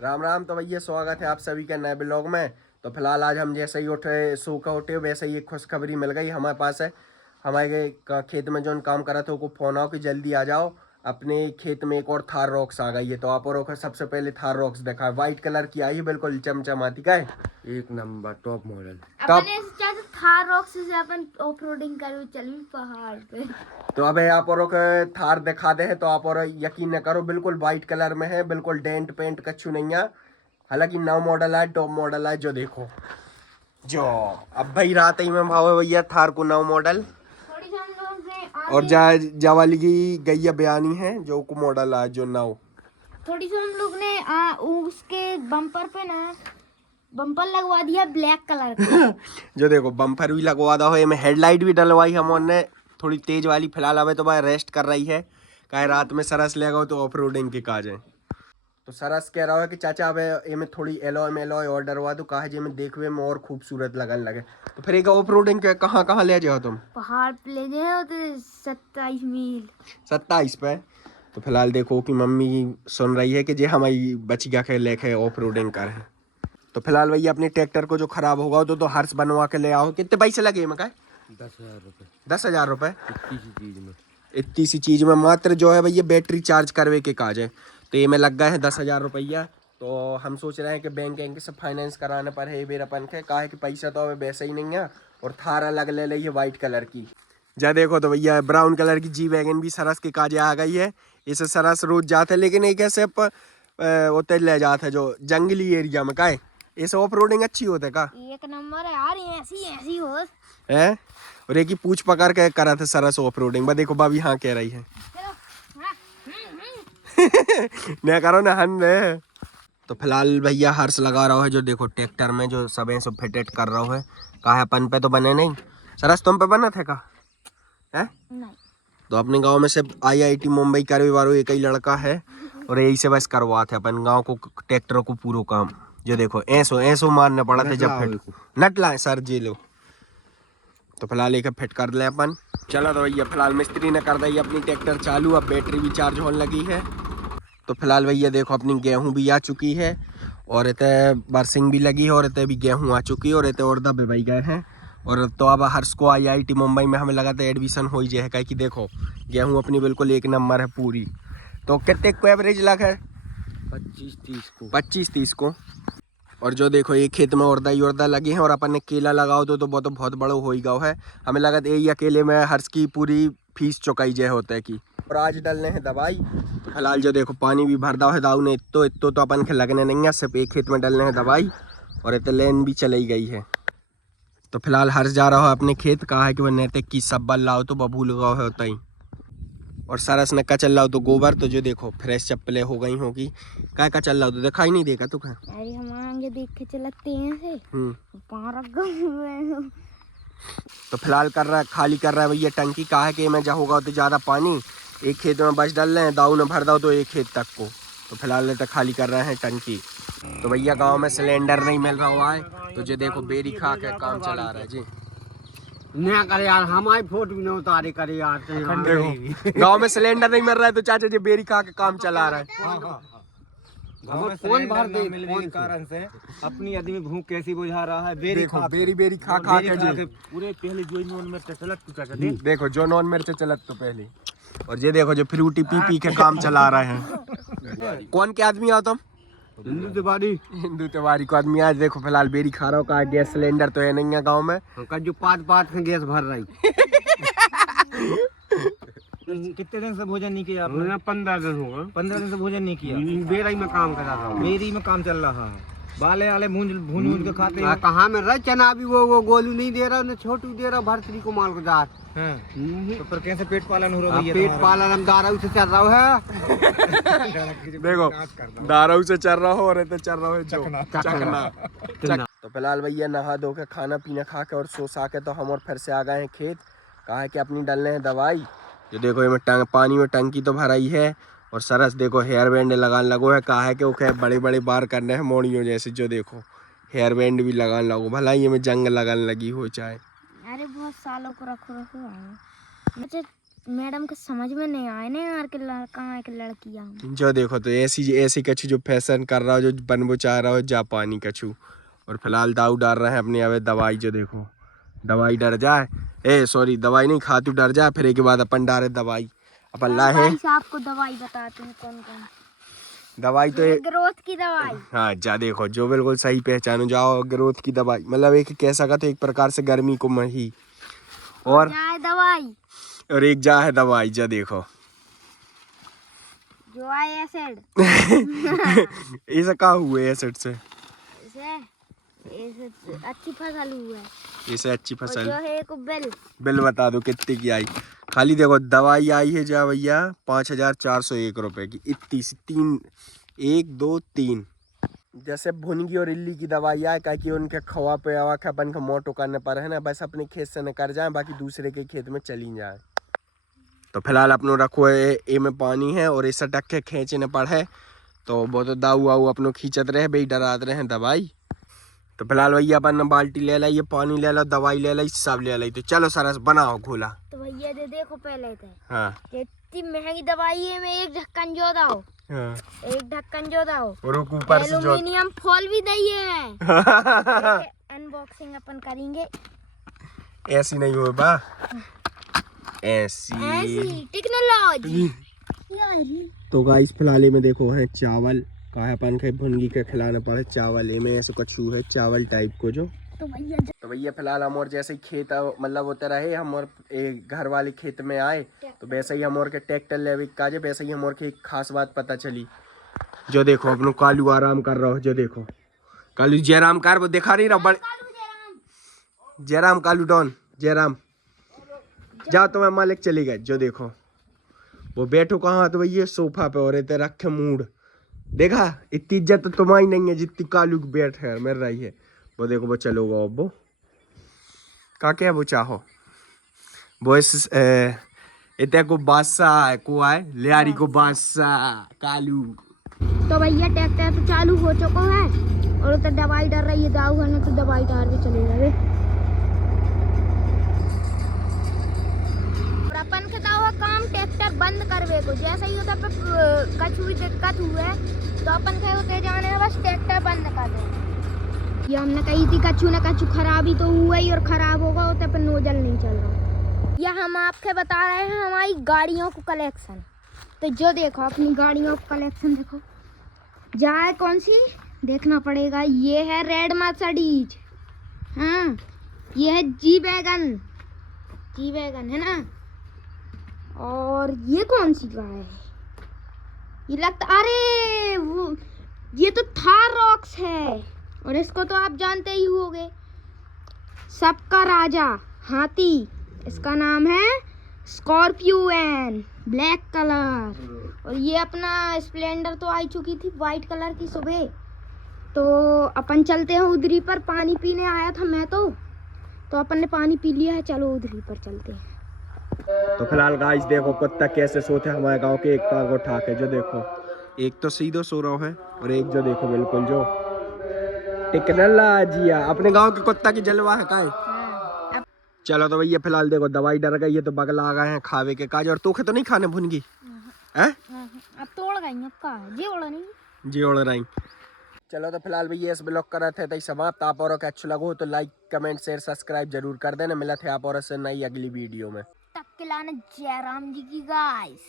राम राम। तो भैया स्वागत है आप सभी का नए ब्लॉग में। तो फिलहाल आज हम जैसे ही उठे सो का उठे वैसे ही एक खुशखबरी मिल गई हमारे पास है। हमारे खेत में जो काम करा था को फोन आओ कि जल्दी आ जाओ, अपने खेत में एक और थार रॉक्स आ गई है। तो आप और सबसे पहले थार रॉक्स देखा, व्हाइट कलर की आई है, बिल्कुल चमचमाती का है, एक नंबर टॉप मॉडल। अपने चाहते थार रॉक्स से अपन ऑफ रोडिंग करो, चली पहाड़ पे। तो अब आप और थार दिखा दे है तो आप और यकीन न करो, बिल्कुल व्हाइट कलर में है, बिल्कुल डेंट पेंट कच्छु नहीं है। हालांकि नौ मॉडल है, टॉप मॉडल है। जो देखो जो अब भाई रात ही में भाव है भैया थार को नौ मॉडल। थोड़ी सी हम लोगों से और जा वाली की गैया बयानी है जो को मॉडल है जो नौ। थोड़ी सी हम लोग ने उसके बम्पर पे ना बम्पर लगवा दिया ब्लैक कलर का। जो देखो बम्पर भी लगवा दो है, में हेडलाइट भी डलवाई हमने थोड़ी तेज वाली। फिलहाल अबे तो भाई रेस्ट कर रही है, काहे रात में सरस ले गो तो ऑफ रोडिंग के काज है। तो सरस कह रहा है कि चाचा अब में थोड़ी एलॉय मेलॉय और डरवा दो, कहा जे में देखवे में और खूबसूरत लगन लगे। तो फिर एक ऑफ रोडिंग के कहाँ कहाँ ले जाओ तुम? पहाड़ पे ले गए तो 27 मील 27 पे। तो फिलहाल देखो कि मम्मी सुन रही है कि जे हमारी बचिया के लेके ऑफ रोडिंग कर है। तो फिलहाल भैया अपने ट्रैक्टर को जो खराब होगा तो हर्ष बनवा के ले आओ। कितने पैसे लगे मका? 10,000 रुपये। 10,000 रुपये इतनी सी चीज में। इतनी सी चीज में मात्र जो है भैया बैटरी चार्ज करवे के काज है। तो ये में लग गए हैं 10,000 रुपया। तो हम सोच रहे हैं कि बैंक से फाइनेंस कराने पर है बेर अपन के, कहा है कि पैसा तो अब वैसे ही नहीं है। और थार अलग ले ली है व्हाइट कलर की। जा देखो तो भैया ब्राउन कलर की जी वैगन भी सरस के काजे आ गई है। इसे सरस रोज जाते है, लेकिन एक ऐसे उतर ले जाते है जो जंगली एरिया में। का ऐसे ऑफ रोडिंग अच्छी होते का? एक नंबर है यार, ऐसी हो। है और एक ही पूछ पकड़ के करा था सरस ऑफ रोडिंग। देखो भाभी हाँ कह रही है। न करो ना हन में। तो फिलहाल भैया हर्ष लगा रहा है जो देखो ट्रैक्टर में जो सब है सब फिटेड कर रहा है। कहा अपन पे तो बने नहीं, सरस तुम पे बना थे का है? नहीं। तो अपने गांव में से IIT मुंबई करवे वालों एक ही लड़का है और यही से बस करवाते अपन गांव को ट्रैक्टर को पूरा काम। जो देखो ऐसो ऐसो मारना पड़ा था जब फिट नट लाए सर जी लो। तो फिलहाल एक फिट कर ले अपन। चलो तो भैया फिलहाल मिस्त्री ने कर दी अपनी ट्रैक्टर चालू, अब बैटरी भी चार्ज होने लगी है। तो फिलहाल भैया देखो अपनी गेहूं भी आ चुकी है और इतने बरसिंग भी लगी है और इतने भी गेहूं आ चुकी है और इतने और दबे भाई गए हैं। और तो अब हर्ष को IIT मुंबई में हमें लगा था एडमिशन हो ही जाए, कि देखो गेहूं अपनी बिल्कुल एक नंबर है पूरी। तो कितने को एवरेज लगा है? 25-30 को। 25-30 को। और जो देखो एक खेत में उर्दा लगे हैं और अपन ने केला लगाओ तो बहुत बड़ा हो ही गया है। हमें लगा था यही अकेले में हर्ष की पूरी फीस चुकाई जाए होता है कि। और आज डालने हैं दवाई। तो फिलहाल जो देखो पानी भी भर दाओ है दाऊ ने, इतो तो अपन के लगने नहीं है, सिर्फ एक खेत में डालने हैं दवाई और इतने लेन भी चली गई है। तो फिलहाल हर्ष जा रहा है अपने खेत, कहा है कि वह नैतिक की सब्बल लाओ तो बबूल गाँव है होता ही। और सरस ने का चल रहा हो तो गोबर। तो जो देखो फ्रेश चप्पलें हो गई होगी, का चल रहा हो तो दिखाई नहीं देगा तो कहा। अरे हम आगे देख के चलते हैं से पार गए। तो फिलहाल कर रहा है खाली कर रहा है भैया टंकी। कहा है कि मैं जाऊँगा तो ज़्यादा पानी एक खेत में बस डाल रहे हैं, दाऊ ने भर दाओ तो एक खेत तक को। तो फिलहाल तक खाली कर रहे हैं टंकी। तो भैया गांव में सिलेंडर नहीं मिल रहा हुआ है, तो जो देखो बेरी खा के काम चला रहा है जी। नया करे यार, हमारी फोटो भी नहीं उतारे करे यार। देखो गांव में सिलेंडर नहीं मिल रहा है तो चाचा जी बेरी खा के काम चला रहा है। कौन भर दे मिलने के कारण से अपनी आदमी भूख कैसी बुझा रहा है। देखो बेरी खा खा के जी पूरे पहले जो नॉन में चलत तू चाचा देखो जो नॉन मिर्च चलत तो पहले। और ये देखो जो फ्रूटी पी के काम चला रहे हैं। कौन के आदमी आओ तुम? हिंदू त्योहारी को आदमी। आज देखो फिलहाल बेरी खा रहा हो, का गैस सिलेंडर तो है नहीं है गाँव में। जो पाँच में गैस भर रही। कितने दिन से भोजन नहीं किया आपने? 15 दिन होगा। 15 दिन से भोजन नहीं किया। बेरी में काम कर रहा था। बेरी में काम चल रहा है। बाले आले भून के खाते हैं। कहाँ में रह चना भी वो गोलू नहीं दे रहा, छोटू दे रहा, भरतरी को माल को जा। तो पर कैसे पेट पालन हो रहा है? पेट पालन हम दारू से चल रहा है। देखो दारू से चल रहा हो और चल रहा है चकना। तो फिलहाल भैया नहा धो के खाना पीना खा के और सो सा के तो हम और फिर से आ गए हैं खेत। कहा है कि अपनी डालने हैं दवाई। जो देखो ये पानी में टंकी तो भराई है और सरस देखो हेयर बैंड लगाने लगो है। कहा है कि वो बड़े बड़े बार करने हैं मोड़ियों जैसे। जो देखो हेयर बैंड भी लगाने लगो, भला ये में जंग लगाने लगी हो चाहे। अरे बहुत सालों को रखो मैडम को समझ में नहीं आए ना यार कि लड़का है कि लड़कियां। जो देखो तो ऐसी कछु जो फैशन कर रहा हो, जो बनबो चाह रहा हो जापानी कछु। और फिलहाल दाऊ डाल रहे हैं अपनी अब दवाई। जो देखो दवाई डर जाए, सॉरी दवाई नहीं खा तू डर जाए, फिर एक के बाद अपन डाले दवाई अपन लाए आपको दवाई बताते हैं कौन कौन दवाई तो ग्रोथ की दवाई। हाँ जा देखो जो बिल्कुल सही पहचानो जाओ, ग्रोथ की दवाई मतलब एक कैसा का तो एक प्रकार से गर्मी को मही और दवाई और एक जा है दवाई। जा देखो जो है एसिड ऐसा का हुए एसिड से अच्छी फसल हुआ है। इसे अच्छी फसल जो है एक बिल बता दो कितने की आई। खाली देखो दवाई आई है जा भैया 5401 रुपए की। इतनी सी 3 1 2 3 जैसे भुनगी और इल्ली की दवाई आए क्या कि उनके खवा पे आवा के अपन का मोटो करने पर है ना, बस अपने खेत से न कर जाए बाकी दूसरे के खेत में चली जाए। तो फिलहाल अपनो रखो ए में पानी है और ऐसा टक के खींचने पड़े तो वो तो दाऊ वाऊ अपनो खींचत रहे भाई डरात रहे हैं दवाई। तो फिलहाल भैया अपन बाल्टी ले लाई, ये पानी ले लो, दवाई ले लाई, सब ले लाई। तो चलो सरस बनाओ घोला। तो भैया दे देखो पहले थे हाँ इतनी महंगी दवाई है में एक ढक्कन जो दाओ, हाँ एक ढक्कन जो दाओ और ऊपर से जो एल्युमिनियम फॉल भी दई है। अनबॉक्सिंग अपन करेंगे। ऐसी नहीं हो बा, ऐसी टेक्नोलॉजी। तो गाइस फिलहाल में देखो है चावल का है अपन के भुनगी के खिलाना पड़े चावल में ऐसे कछु है चावल टाइप को जो। तो भैया फिलहाल हम और जैसे ही खेत मतलब होता रहे हम और घर वाले खेत में आए तो वैसे ही हम और के ट्रैक्टर ले काजे वैसे ही हम और के एक खास बात पता चली। जो देखो अपनो कालू आराम कर रहा हो, जो देखो कालू जयराम कार वो दिखा नहीं रहा बड़े जयराम कालू डॉन जयराम जाओ तो मैं मालिक चले गए। जो देखो वो बैठो कहाँ तो भैया सोफा पे और इतने रखे मूड देखा इतनी इज्जत तो तुम्हारी नहीं है जितनी कालू की बैठ है मेर रही है। वो देखो वो चलोगा अब वो का क्या वो चाहो वो इस इतने को बादशाह को आए लियारी को बादशाह कालू। तो भैया ट्रैक्टर तो चालू हो चुका है और तो दवाई डाल रही है दाऊ है ना, तो दवाई डाल के चले जावे। और अपन का दाऊ काम ट्रैक्टर बंद करवे को जैसे ही होता पे कछु भी दिक्कत हुए तो अपन के होते जाने है बस ट्रैक्टर बंद कर दे। ये हमने कही थी कछु ना कछु खराबी तो हुआ ही और खराब होगा होता पे नोजल नहीं चल रहा। या हम आपके बता रहे हैं हमारी गाड़ियों को कलेक्शन। तो जो देखो अपनी गाड़ियों को कलेक्शन देखो जाए कौन सी देखना पड़ेगा। ये है रेड मर्सिडीज, हाँ ये है जी वैगन है ना। और ये कौन सी का है ये लगता अरे वो ये तो थार रॉक्स है। और इसको तो आप जानते ही होंगे सबका राजा हाथी, इसका नाम है स्कॉर्पियो एन ब्लैक कलर। और ये अपना स्प्लेंडर तो आई चुकी थी वाइट कलर की सुबह। तो अपन चलते हैं उधरी पर, पानी पीने आया था मैं तो अपन ने पानी पी लिया है, चलो उधरी पर चलते हैं। तो फिलहाल गाइस देखो कुत्ता कैसे सोते हैं हमारे गांव के एक टांग उठा के। जो देखो एक तो सीधो सो रहा है और एक जो देखो बिल्कुल जो टेक्नोलॉजिया अपने गांव के कुत्ता की जलवा है का। चलो तो भैया फिलहाल देखो दवाई डर गई है तो बगल आ गए हैं खावे के काज। और तोखे तो नहीं खाने भुनगी हैं अब तोड़ गई का जी ओड़ा नहीं जी ओड़ रही। चलो तो फिलहाल भैया इस ब्लॉग कर रहे थे समाप्त। आप और अच्छा लगो तो लाइक कमेंट शेयर सब्सक्राइब जरूर कर देना। मिला थे आप और से नई अगली वीडियो में। तक के लाने जयराम जी की गाइस।